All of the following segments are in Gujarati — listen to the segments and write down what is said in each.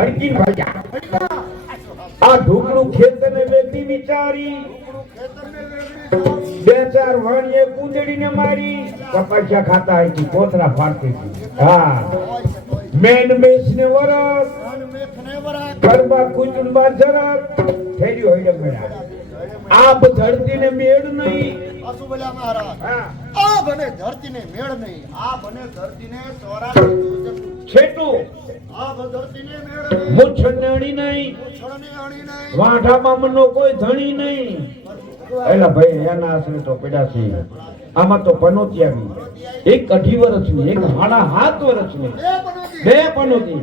ભડકીને ભજા આ ઢોકળું ખેતરને વેતી વિચારી. બે ચાર વાણીએ કૂંદડીને મારી. કપાસિયા ખાતા હતી કોથરા ફાડતી હતી. હા. મેન મેષને વરસ. ગરબા કુચુંબા જરાક થેલી હોય મેળા આપ ધરતીને મેળ નહીં. હા. આ બને ધરતીને મેળ નહીં. આ બને ધરતીને ને દૂધ. છેટું. આ ધરતીને મેળ નહીં નહીં. વાંઢામાં મનનો કોઈ ધણી નહીં. એટલે ભાઈ, એના આશરે તો પડ્યા છે. આમાં તો પનોતિયા આવી એક અઢી વર્ષની એક સાડા હાથ વર્ષની બે પનોતી.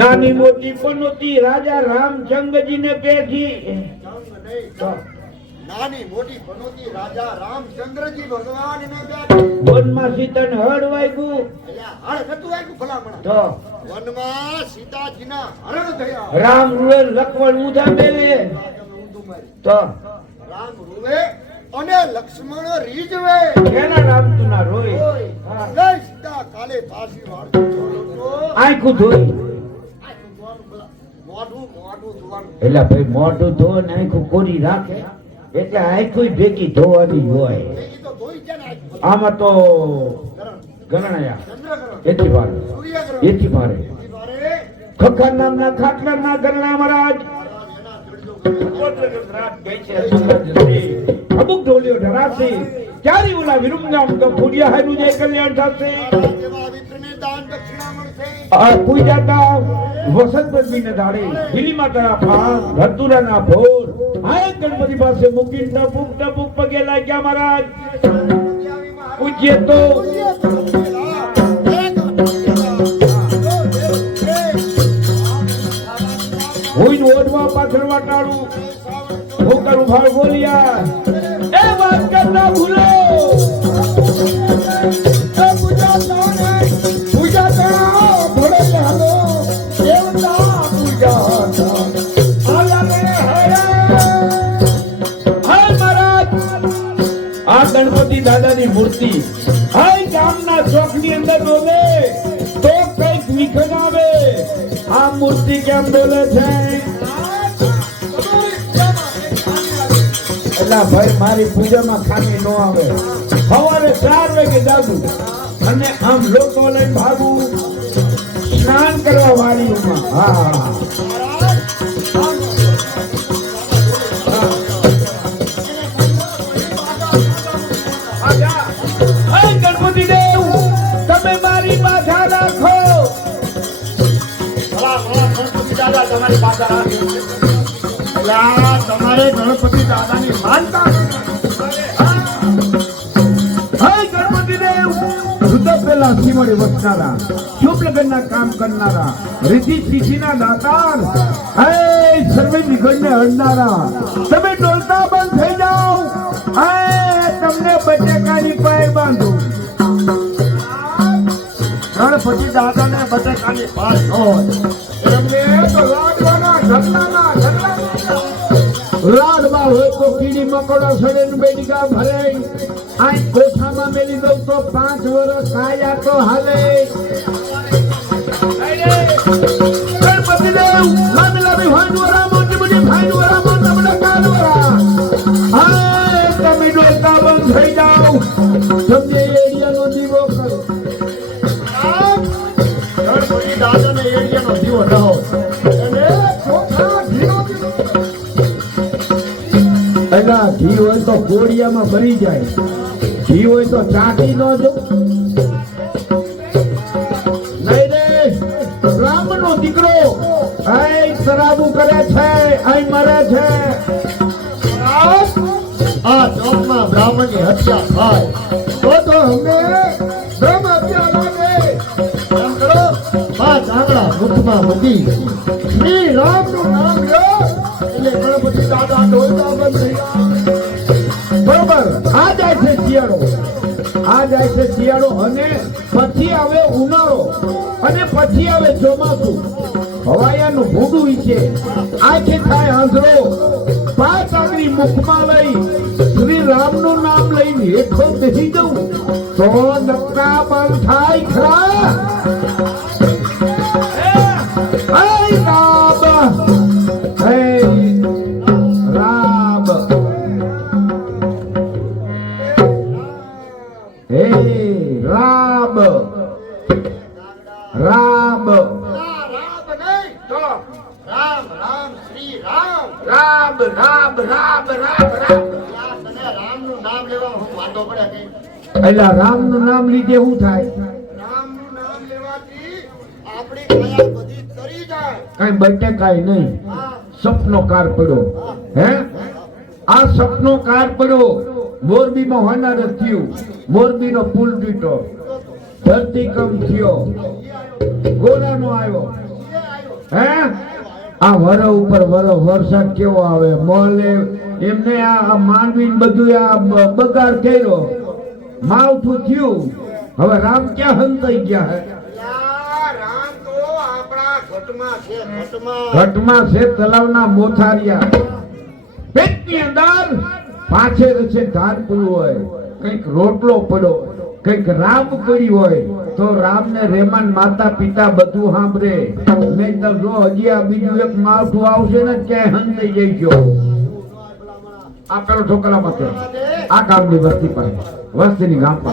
નાની મોટી પનોતી, રાજા રામચંદ્રજીને પેઠી જંગ નહીં. નાની મોટી પનોતી રાજા રામચંદ્રજી ભગવાનને બેઠી. વનમાં સીતાને હળ વાગ્યું. હળ થતું આયલું ભલામણ. તો વનમાં સીતાજીના હરણ થયા. રામ રૂએ લક્ષ્મણ ઊંધા મેલે. તો રામ રૂવે અને લક્ષ્મણ રીજવે એના રામ તુના રોય. જય સીતા કાલે ફાંસી વાળતો. આંખું ધોઈ. મોઢું મોઢું ધોવાનું. એટલે ભાઈ મોઢું ધો ને આંખું કોરી રાખે? એટલે આખું ભેગી ધોવાની હોય. આમાં તો ચંદ્રગ્રહણ. એથી ભારે એથી ભારે ખખર નામના ખાટલા ના ગણના મહારાજ. અમુક ઢોલિયો ધરાશે ક્યારે ઓલા વિરુમગામ ફૂડિયા હારું જાય કલ્યાણ થશે દાન દક્ષિણા મળશે. આ વસંત દાડે માતાના ફાળ ધતુરાના ભોર. આ ગણપતિ પાસે મૂકીને ટપુક ટપુક પગે લાગ્યા મહારાજ. પૂજ્ય તો હું ઓઢવા પાછળ વાટાડું હું કરું ભાવ બોલ્યા. એ વાત કરતા ભૂલો. મૂર્તિ. હાય ગામના ચોકની અંદર બોલે, તો કંઈક વિઘન આવે આ મૂર્તિ કેમ બોલે છે? એટલે ભાઈ મારી પૂજામાં ખામી ન આવે. સવારે ચાર વાગે જાગું અને આમ લોકો લઈને ભાગું. સ્નાન કરવા વાળીઓમાં. હા, હે. દાદા તમારી ગણપતિ દાદાની માનતા દેવ ઋતુ વસનારા તમે ડોલતા બંધ થઈ જાઓ. હે તમને બટેકાની પાય બાંધો. ગણપતિ દાદાને બટેકાની ભાત હોય. ઢગલાના હોય તો કીડી મકોડા સડે ને ભરે. આ કોઠામાં મેલી દઉં પાંચ વર્ષ આયા તો હાલે. ગણપતિ દેવ થઈ જાઓ. તમને એરિયાનો દીવો એરિયાનો દીવો ન તો કોડિયામાં મરી જાય. ઘી હોય તો ચાટી ન જો રે દીકરો. અહીં શરાબુ કરે છે અહીં મરે છે. આ ચોકમાં બ્રાહ્મણની હત્યા થાય. તો તો અમને બ્રહ્મ હત્યા લાગે. પાંચ આંગળા મુખમાં મૂકી શ્રી રામનું નામ લો એટલે ગણપતિ દાદા ડોલતા બંધ થઈ ગયા. આ જાય છે શિયાળો અને પછી આવે ઉનાળો અને પછી આવે ચોમાસું. હવાયાનું ભૂડું છે. આખે થાય આંધળો પાંચ આંગળી મુખમાં લઈ શ્રી રામનું નામ લઈને હેઠો બેસી જવું. તો નકરા બંધ થાય ખરા. રામ રામ રામ રામ રામ શ્રી રામ રામ રામ રામ રામ રામ રામનું નામ લેવા હું વાંધો પડે નામ લીધે શું થાય? રામનું નામ લેવાથી આપણી કાયા બધી તરી જાય કઈ બચે કાંઈ નહીં. સપનો કાર પડ્યો. હે? આ સપનો કાર પડ્યો. મોરબીમાં હોનાર જ થયું. મોરબીનો પુલ તૂટ્યો. ધરતીકંપ થયો. ગોરાનો આવ્યો. હે? આ વર ઉપર વર વરસાદ કેવો આવે? મોલે એમને આ માનવી બધું આ બગાડ કર્યો. માવઠું થયું. હવે રામ ક્યાં હંતાઈ ગયા હે? ઘટમાં છે તલાવના મોથારિયા. પેટની અંદર પાછળ છે ધાન પડ્યું હોય, કંઈક રોટલો પડ્યો કંઈક રામ પડી હોય, તો રામ ને રેમાન માતા પિતા બધું સાંભળે. મેં તો જો હજી આ બીજું એક માળખું આવશે ને, ક્યાંય હંતાઈ જઈશો આ પેલો છોકરા માટે આ ગામની વસ્તી પાસે વસ્તીની ગામ પર.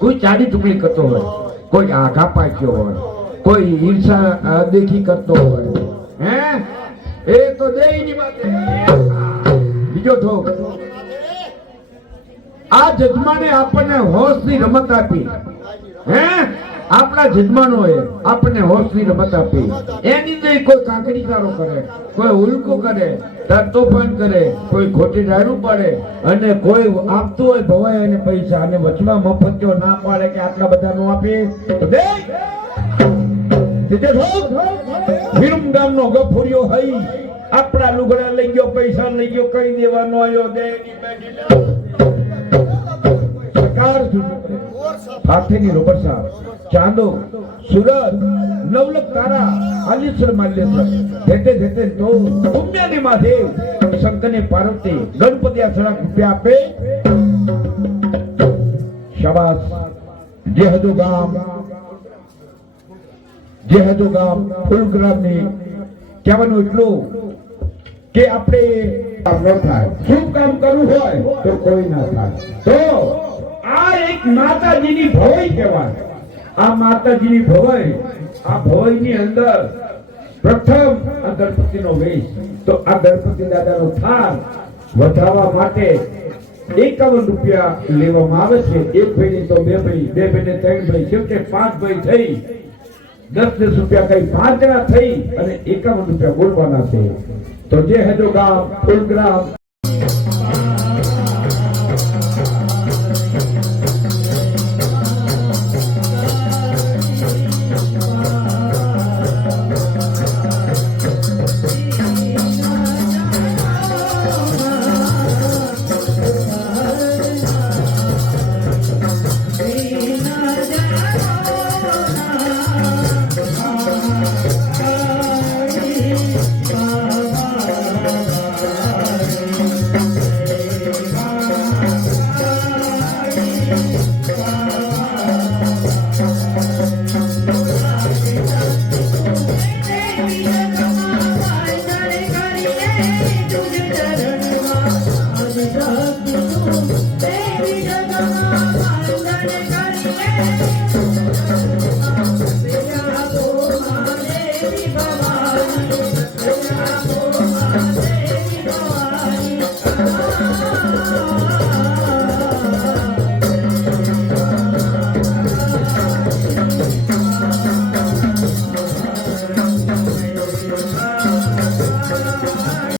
કોઈ ચાડી ટુકડી કરતો હોય, કોઈ આઘા પાક્યો હોય, કોઈ ઈર્ષા દેખી કરતો હોય. હે? એ તો દેયની વાત બીજો ઠોક આ જજમાને આપણને હોશની રમત આપી. હે? આપણા જજમાનોએ આપણને હોશની રમત આપી. એની અંદર કોઈ કાંકરીકારો કરે, કોઈ ઉલકો કરે તોફાન કરે, કોઈ ખોટી દારૂ પાડે અને કોઈ આપતું હોય ભવાય અને પૈસા અને વચમાં મફતિયો ના પાડે કે આટલા બધા નો આપે. વિરમ ગામનો ગફુરિયો હઈ. આપણા લુગડા લઈ ગયો, પૈસા લઈ ગયો, કઈ દેવાનો આવ્યો દે સુધી હાથીની રોબર સાહેબ ચાંદો, સુરત, નવલક તારા આલીસર માલ્યેશ્વર જેતે જેતે તો પુણ્યની મહાદેવ શંકરને પાર્વતી ગણપતિ આ સળક રૂપિયા આપે. શાબાશ. જે હતું ગામ. જે હતું ગામ. ફૂલગ્રામની કહેવાનું એટલું કે આપણે ન થાય. શું કામ કરવું હોય તો કોઈ ના થાય. તો એક માતાજીની ભવાઈ કહેવાય. આ માતાજીની ભવાઈ આ ભવાઈની અંદર પ્રથમ આ ગણપતિનો વેશ. તો આ ગણપતિ દાદાનો થાળ વધારવા માટે એકાવન રૂપિયા લેવામાં આવે છે. એક ભાઈ તો બે ભાઈ બે ભાઈ ત્રણ ભાઈ છેવટે પાંચ ભાઈ થઈ. દસ દસ રૂપિયા કઈ પાંચ જણા થઈ અને એકાવન રૂપિયા બોલવાના છે. તો જે હજો ગામ ફૂલગ્રામ. Baby,